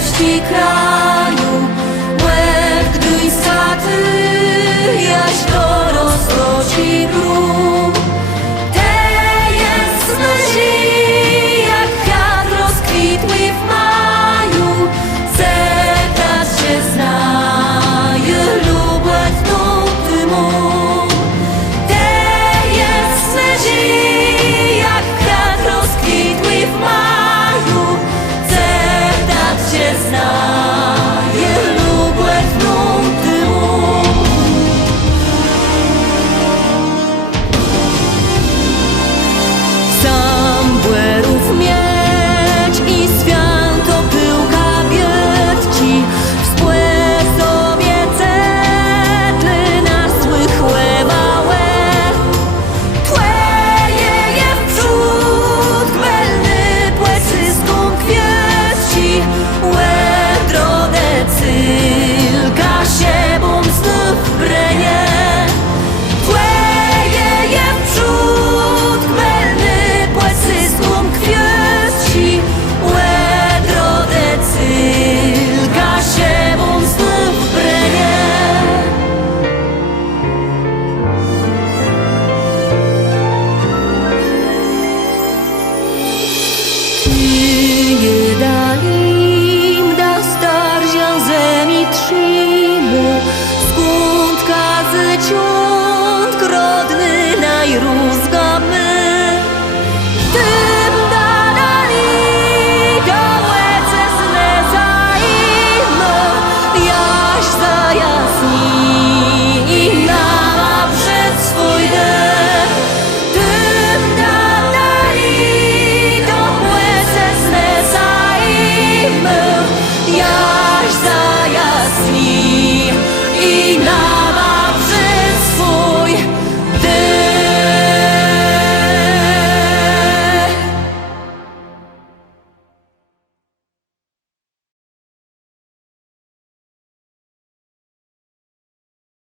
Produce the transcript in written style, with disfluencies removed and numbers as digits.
wsi kraju, łeb gdyńska ty, jaś do roztoci grób. Te jasne dzi, jak kwiat rozkwitły w maju, zebrać się znaje lubet nuty mu. Te jasne dzi, jak kwiat rozkwitły w maju, zebrać się znaje lubet nuty mu. Sam błerów mieć i święto pyłka biedci, wspłe sobie cetly na złych łebałe. Tłeje je wprzód, belny płecyską kwieci, łedrode cylka się bom znów brenie. Tłeje je wprzód, belny płecyską kwieci, łedrode cylka się bom znów brenie. Tyje dalim da starzian zemi trzymy, skąd kazy ciąt grodny najrózgamy. Tym dali do łece zne zaimy, jaś zajasni i nama przed swój dech. Tym dali do łece zne zaimy, jaś zajasni i nama